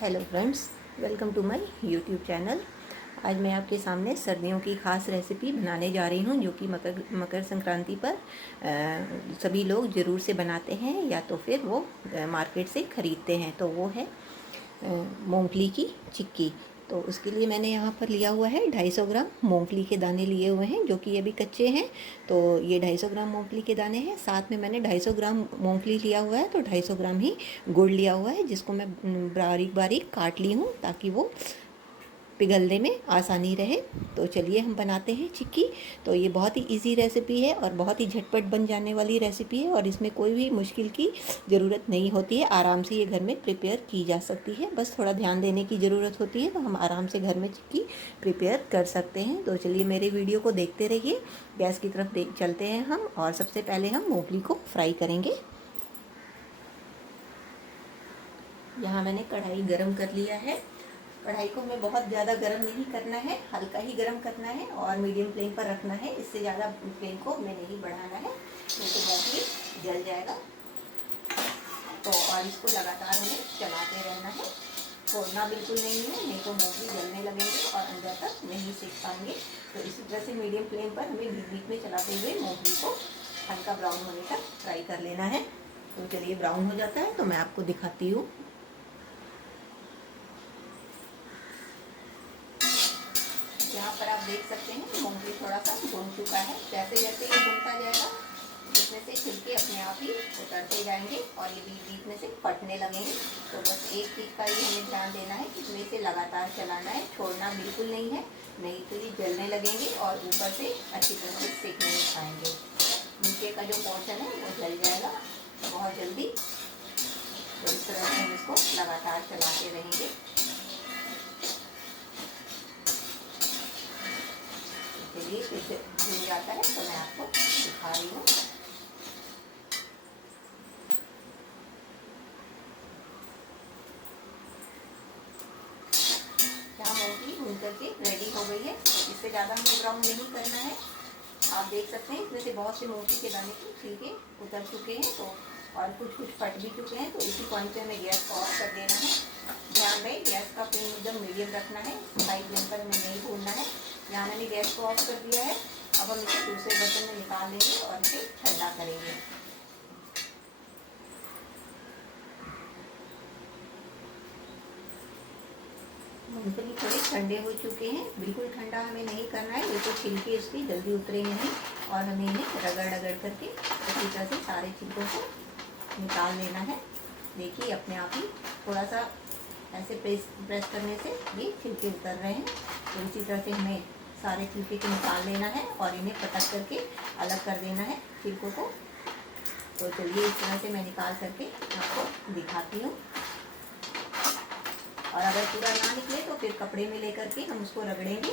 Hello friends, welcome to my YouTube channel. आज मैं आपके सामने सर्दियों की ख़ास रेसिपी बनाने जा रही हूँ, जो कि मकर संक्रांति पर सभी लोग ज़रूर से बनाते हैं या तो फिर वो मार्केट से ख़रीदते हैं। तो वो है मूंगफली की चिक्की। तो उसके लिए मैंने यहाँ पर लिया हुआ है 250 ग्राम मूंगफली के दाने लिए हुए हैं, जो कि अभी कच्चे हैं। तो ये 250 ग्राम मूंगफली के दाने हैं। साथ में मैंने 250 ग्राम मूंगफली लिया हुआ है, तो 250 ग्राम ही गुड़ लिया हुआ है, जिसको मैं बारीक बारीक काट ली हूँ ताकि वो पिघलने में आसानी रहे। तो चलिए हम बनाते हैं चिक्की। तो ये बहुत ही इजी रेसिपी है और बहुत ही झटपट बन जाने वाली रेसिपी है, और इसमें कोई भी मुश्किल की ज़रूरत नहीं होती है। आराम से ये घर में प्रिपेयर की जा सकती है, बस थोड़ा ध्यान देने की ज़रूरत होती है। तो हम आराम से घर में चिक्की प्रिपेयर कर सकते हैं। तो चलिए मेरे वीडियो को देखते रहिए। गैस की तरफ चलते हैं हम, और सबसे पहले हम मूंगफली को फ्राई करेंगे। यहाँ मैंने कढ़ाई गरम कर लिया है। कढ़ाई को हमें बहुत ज़्यादा गर्म नहीं करना है, हल्का ही गर्म करना है और मीडियम फ्लेम पर रखना है। इससे ज़्यादा फ्लेम को हमें नहीं बढ़ाना है, नहीं तो बहुत ही जल जाएगा। तो और इसको लगातार हमें चलाते रहना है, छोड़ना बिल्कुल नहीं है, नहीं तो मूंगफली जलने लगेंगे और अंदर तक नहीं सेक पाएंगे। तो इसी तरह से मीडियम फ्लेम पर हमें बीच बीच में चलाते हुए मूंगफली को हल्का ब्राउन होने तक फ्राई कर लेना है। तो चलिए ब्राउन हो जाता है तो मैं आपको दिखाती हूँ। यहाँ पर आप देख सकते हैं मूंगफली थोड़ा सा भून चुका है। जैसे जैसे ये भूनता जाएगा, इसमें से छिलके अपने आप ही उतरते जाएंगे और ये बीच बीच में से फटने लगेंगे। तो बस एक चीज़ का ही हमें ध्यान देना है कि इसमें से लगातार चलाना है, छोड़ना बिल्कुल नहीं है, नहीं तो ये जलने लगेंगे और ऊपर से अच्छी तरह से सेक नहीं खाएंगे। नीचे का जो पोर्शन है वो जल जाएगा बहुत जल्दी। तो इस तरह से हम इसको लगातार चलाते रहेंगे। चलिए फिर से भून जाता है तो मैं आपको दिखा रही हूँ। यहाँ मूंगफली भून करके रेडी हो गई है। इससे ज़्यादा हमें ब्राउन नहीं करना है। आप देख सकते हैं इसमें से बहुत से मूंगफली के दाने के छिलके उतर चुके हैं, तो और कुछ फट भी चुके हैं। तो इसी पॉइंट पे हमें गैस को ऑफ कर देना है। ध्यान रहे गैस का फ्लेम एकदम मीडियम रखना है, हाई फ्लेम पर हमें नहीं भूनना है। यहाँ मैंने गैस को ऑफ कर दिया है। अब हम इसे दूसरे बर्तन में निकाल लेंगे और इसे ठंडा करेंगे। मूंगफली थोड़े ठंडे हो चुके हैं, बिल्कुल ठंडा हमें नहीं करना है, ये तो छिलके इसकी जल्दी उतरेंगे नहीं। और हमें इन्हें रगड़ रगड़ करके अच्छी तरह से सारे छिलकों को निकाल लेना है। देखिए अपने आप ही थोड़ा सा ऐसे प्रेस करने से ये छिलके उतर रहे हैं। तो इसी तरह से हमें सारे छिलके को निकाल लेना है और इन्हें पटक करके अलग कर देना है छिलकों को। तो चलिए इस तरह से मैं निकाल करके आपको दिखाती हूँ। और अगर पूरा ना निकले तो फिर कपड़े में लेकर के हम उसको रगड़ेंगे,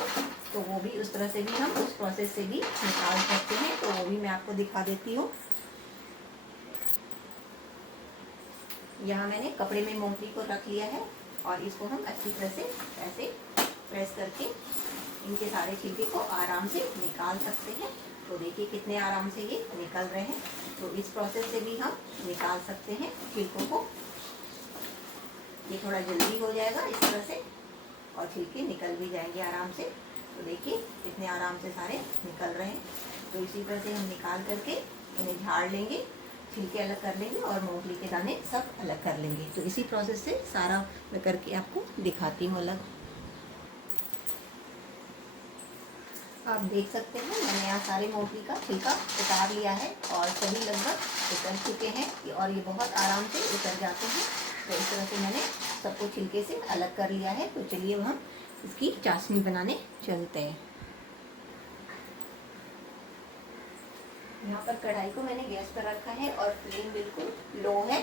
तो वो भी उस तरह से भी हम उस प्रोसेस से भी निकाल सकते हैं। तो वो भी मैं आपको दिखा देती हूँ। यहाँ मैंने कपड़े में मूंगफली को रख लिया है और इसको हम अच्छी तरह से ऐसे प्रेस करके इनके सारे छिलके को आराम से निकाल सकते हैं। तो देखिए कितने आराम से ये निकल रहे हैं। तो इस प्रोसेस से भी हम निकाल सकते हैं छिलकों को। ये थोड़ा जल्दी हो जाएगा इस तरह से और छिलके निकल भी जाएंगे आराम से। तो देखिए कितने आराम से सारे निकल रहे हैं। तो इसी तरह से हम निकाल करके इन्हें झाड़ लेंगे, छिलके अलग कर लेंगे और मूंगफली के दाने सब अलग कर लेंगे। तो इसी प्रोसेस से सारा मैं करके आपको दिखाती हूँ अलग। आप देख सकते हैं मैंने यहाँ सारे मूंगफली का छिलका उतार लिया है और सभी लगभग उतर चुके हैं और ये बहुत आराम से उतर जाते हैं। तो इस तरह से मैंने सबको छिलके से अलग कर लिया है। तो चलिए हम इसकी चाशनी बनाने चलते हैं। यहाँ पर कढ़ाई को मैंने गैस पर रखा है और फ्लेम बिल्कुल लो है,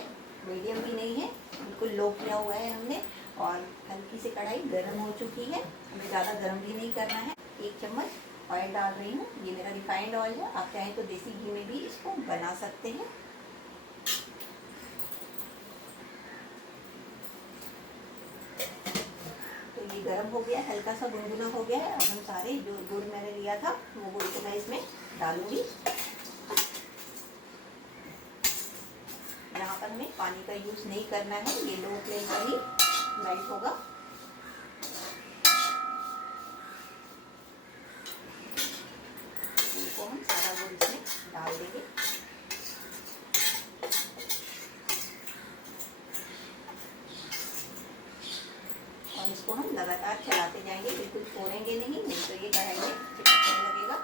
मीडियम भी नहीं है, बिल्कुल लो किया हुआ है हमने। और हल्की से कढ़ाई गर्म हो चुकी है, हमें ज़्यादा गर्म भी नहीं करना है। 1 चम्मच ऑयल डाल रही हूँ। ये मेरा रिफाइंड ऑयल है, आप चाहें तो देसी घी में भी इसको बना सकते हैं। तो ये गर्म हो गया, हल्का सा गुनगुना हो गया है। अब हम सारे जो गुड़ मैंने लिया था वो गुड़ को मैं इसमें डालूंगी। यहाँ पर हमें पानी का यूज़ नहीं करना है, ये लो फ्लेम पर ही मेल्ट होगा। इसको हम सारा गुड़ इसमें डाल देंगे। और इसको हम लगातार चलाते जाएंगे, बिल्कुल छोड़ेंगे नहीं तो ये कढ़ाई में चिपकने लगेगा।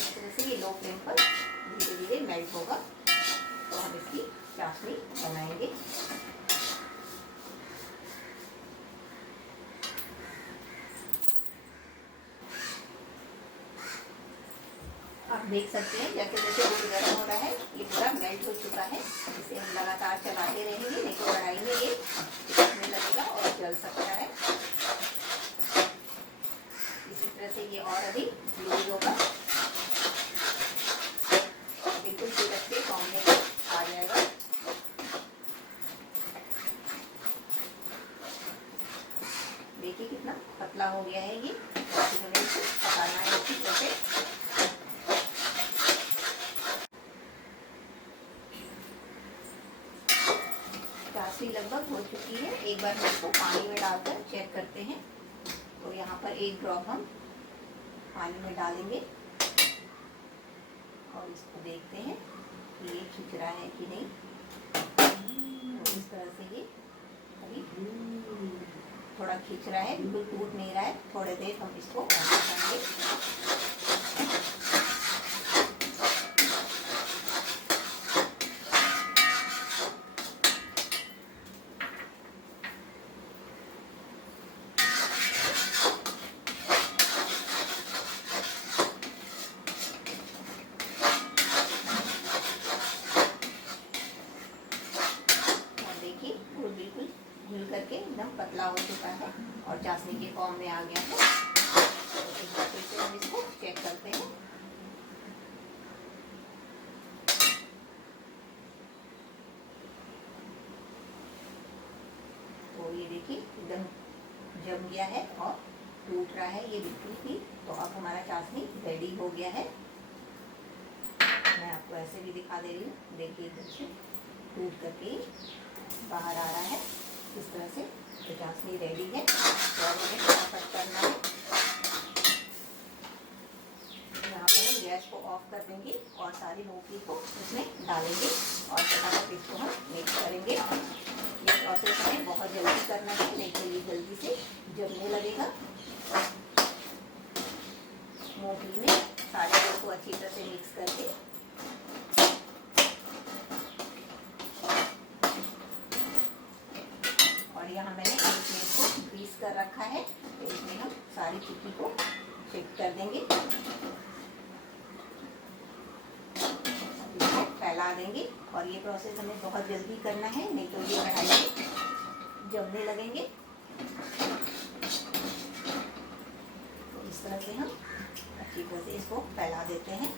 इस तरह से ये लो फ्लेम पर धीरे धीरे मेल्ट होगा। तो हम इसकी चाशनी बनाएंगे। आप देख सकते हैं जैसे जैसे दूध गर्म हो रहा है ये पूरा मेल्ट हो चुका है। इसे हम लगातार चलाते रहेंगे, नहीं तो कढ़ाई में ये चिपकने लगेगा और जल सकता है। इसी तरह से ये और अभी लूज होगा, बिल्कुल चिपक के फॉर्म में आ जाएगा। देखिए कितना पतला हो गया है ये। हमें इसको पकाना है अच्छी तरह से। चाशनी लगभग हो चुकी है। एक बार हम इसको पानी में डालकर चेक करते हैं। तो यहाँ पर 1 ड्रॉप हम पानी में डालेंगे और इसको देखते हैं कि ये खिंच रहा है कि नहीं। तो इस तरह से ये अभी थोड़ा खिंच रहा है, बिल्कुल टूट नहीं रहा है। थोड़ी देर हम इसको पकाएंगे। बिल्कुल घुल करके एकदम पतला हो चुका है और चाशनी के फॉर्म में आ गया है। तो एक बार फिर से हम इसको चेक करते हैं। तो ये देखिए एकदम जम गया है और टूट रहा है ये बिल्कुल भी। तो अब हमारा चाशनी रेडी हो गया है। मैं आपको ऐसे भी दिखा दे रही हूँ। देखिए एकदम से टूट करके बाहर आ रहा है इस तरह से। तो चाशनी रेडी है। तो अब हमें फटाफट करना है। यहाँ पर हम गैस को ऑफ कर देंगे और सारी मूंगफली को इसमें डालेंगे और फटाफट इसको हम मिक्स करेंगे। ये प्रोसेस हमें बहुत जल्दी करना है, नहीं तो ये जल्दी से जमने लगेगा। मूंगफली में सारे गुड़ को अच्छी तरह से मिक्स करके यहाँ मैंने इसको ग्रीस कर रखा है। तो इसमें हम सारी चिक्की को शिफ्ट कर देंगे, इसको फैला देंगे। और ये प्रोसेस हमें बहुत जल्दी करना है, नहीं तो ये कढ़ाई में जमने लगेंगे। तो इस तरह से हम अच्छी तरह से इसको फैला देते हैं।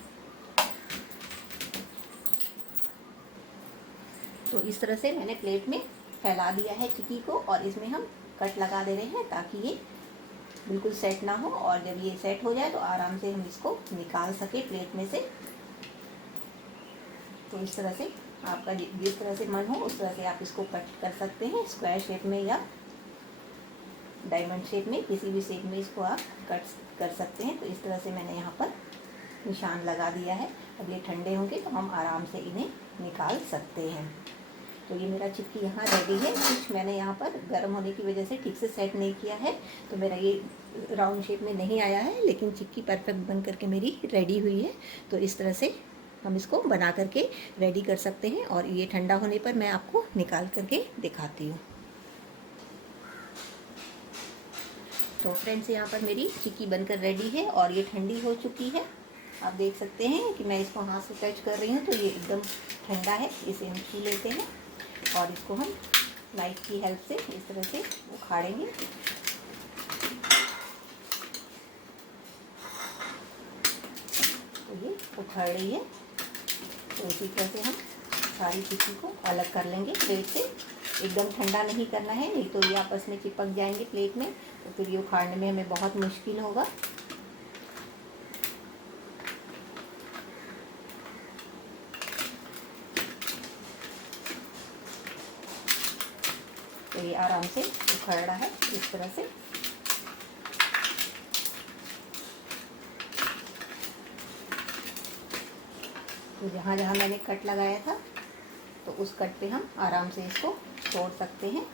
तो इस तरह से मैंने प्लेट में फैला दिया है चिक्की को और इसमें हम कट लगा दे रहे हैं ताकि ये बिल्कुल सेट ना हो। और जब ये सेट हो जाए तो आराम से हम इसको निकाल सके प्लेट में से। तो इस तरह से आपका जिस तरह से मन हो उस तरह से आप इसको कट कर सकते हैं, स्क्वायर शेप में या डायमंड शेप में, किसी भी शेप में इसको आप कट कर सकते हैं। तो इस तरह से मैंने यहाँ पर निशान लगा दिया है। अब ये ठंडे होंगे तो हम आराम से इन्हें निकाल सकते हैं। तो ये मेरा चिक्की यहाँ रेडी है। कुछ मैंने यहाँ पर गर्म होने की वजह से ठीक से सेट नहीं किया है, तो मेरा ये राउंड शेप में नहीं आया है, लेकिन चिक्की परफेक्ट बन करके मेरी रेडी हुई है। तो इस तरह से हम इसको बना करके रेडी कर सकते हैं। और ये ठंडा होने पर मैं आपको निकाल करके दिखाती हूँ। तो फ्रेंड्स यहाँ पर मेरी चिक्की बनकर रेडी है और ये ठंडी हो चुकी है। आप देख सकते हैं कि मैं इसको हाथ से टच कर रही हूँ तो ये एकदम ठंडा है। इसे हम छू लेते हैं और इसको हम नाइफ की हेल्प से इस तरह से उखाड़ेंगे। तो ये उखड़ रही है। तो इसी तरह से हम सारी चिक्की को अलग कर लेंगे प्लेट से। एकदम ठंडा नहीं करना है, नहीं तो ये आपस में चिपक जाएंगे प्लेट में, तो फिर ये उखाड़ने में हमें बहुत मुश्किल होगा। तो ये आराम से उखड़ रहा है इस तरह से। तो जहाँ जहाँ मैंने कट लगाया था तो उस कट पे हम आराम से इसको तोड़ सकते हैं।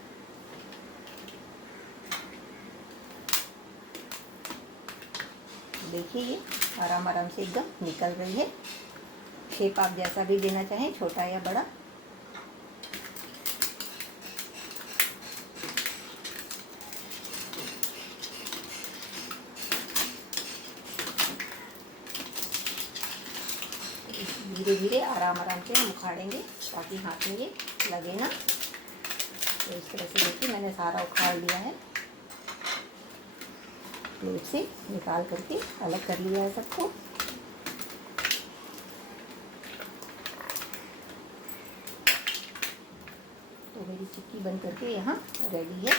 देखिए ये आराम से एकदम निकल रही है। शेप आप जैसा भी देना चाहें, छोटा या बड़ा। धीरे धीरे आराम से हम उखाड़ेंगे ताकि हाथ में ये लगे ना। तो इस तरह से देखिए मैंने सारा उखाड़ लिया है, प्लेट से निकाल करके अलग कर लिया है सबको। तो मेरी चिक्की बन करके यहाँ रेडी है।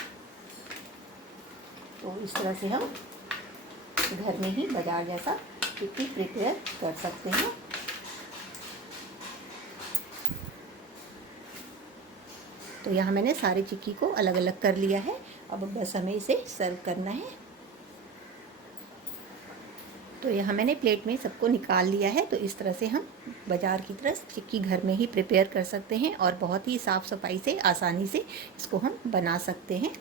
तो इस तरह से हम घर में ही बाजार जैसा चिक्की प्रिपेयर कर सकते हैं। तो यहाँ मैंने सारे चिक्की को अलग अलग कर लिया है। अब बस हमें इसे सर्व करना है। तो यहाँ मैंने प्लेट में सबको निकाल लिया है। तो इस तरह से हम बाज़ार की तरह चिक्की घर में ही प्रिपेयर कर सकते हैं और बहुत ही साफ़ सफाई से आसानी से इसको हम बना सकते हैं।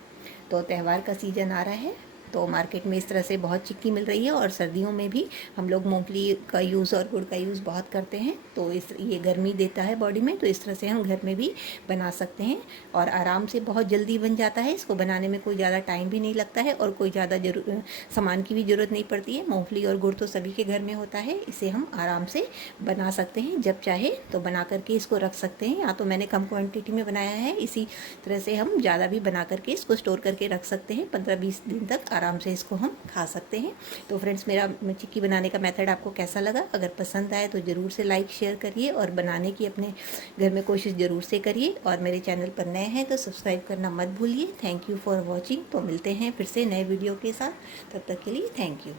तो त्यौहार का सीज़न आ रहा है तो मार्केट में इस तरह से बहुत चिक्की मिल रही है और सर्दियों में भी हम लोग मूंगफली का यूज़ और गुड़ का यूज़ बहुत करते हैं। तो ये गर्मी देता है बॉडी में, तो इस तरह से हम घर में भी बना सकते हैं और आराम से बहुत जल्दी बन जाता है। इसको बनाने में कोई ज़्यादा टाइम भी नहीं लगता है और कोई ज़्यादा सामान की भी ज़रूरत नहीं पड़ती है। मूँगफली और गुड़ तो सभी के घर में होता है, इसे हम आराम से बना सकते हैं। जब चाहे तो बना करके इसको रख सकते हैं। या तो मैंने कम क्वान्टिटी में बनाया है, इसी तरह से हम ज़्यादा भी बना करके इसको स्टोर करके रख सकते हैं। 15-20 दिन तक आराम से इसको हम खा सकते हैं। तो फ्रेंड्स, मेरा चिक्की बनाने का मेथड आपको कैसा लगा? अगर पसंद आए तो ज़रूर से लाइक शेयर करिए और बनाने की अपने घर में कोशिश ज़रूर से करिए। और मेरे चैनल पर नए हैं तो सब्सक्राइब करना मत भूलिए। Thank you for watching. तो मिलते हैं फिर से नए वीडियो के साथ, तब तक के लिए थैंक यू।